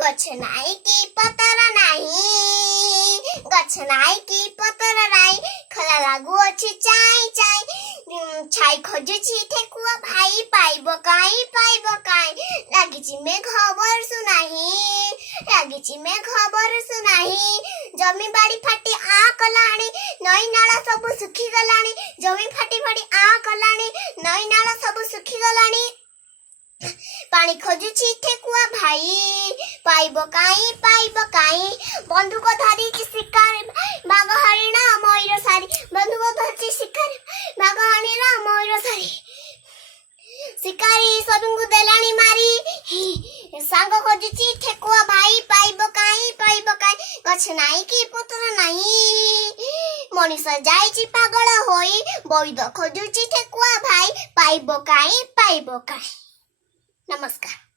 ଗଛ ନାଇଁ କି ପତର ନାହିଁ ଗଛ ନାଇଁ କି ପତର ନାହିଁ ଖରା ଲାଗୁଅଛି ଚାଇଁ ଚାଇଁ ଛାଇ ଖୋଜୁଛି ଠେକୁଆ ଭାଇ ପାଇବ କାଇଁ ଲାଗିଛି ମେଘ ବର୍ଷୁ ନାହିଁ ଜମି ବାଡ଼ି ଫାଟି ଆ କଲାଣି ନଈ ନାଳ ସବୁ ଶୁଖିଗଲାଣି ଜମି ଫାଟି ଫାଟି ଆ କଲାଣି ନଈ ନାଳ ସବୁ ଶୁଖିଗଲାଣି ପାଣି ଖୋଜୁଛି ଠେକୁଆ ଭାଇ ପାଇବ କାଇଁ ବନ୍ଧୁକ ଧରିଛି ଶିକାରୀ ବାଘ ହରିଣ ମୟୂର ସାରି ବନ୍ଧୁକ ଧରିଛି ଶିକାରୀ ବାଘ ହରିଣ ମୟୂର ସାରି ଶିକାରୀ ସବୁଙ୍କୁ ଦେଲାଣି ମାରି ସାଙ୍ଗ ଖୋଜୁଛି ଠେକୁଆ ଭାଇ ପାଇବ କାଇଁ ଗଛ ନାଇଁ କି ପତ୍ର ନାହିଁ ମଣିଷ ଯାଇଛି ପାଗଳ ହୋଇ ବୈଦ ଖୋଜୁଛି ଠେକୁଆ ଭାଇ ପାଇବ କାଇଁ ନମସ୍କାର।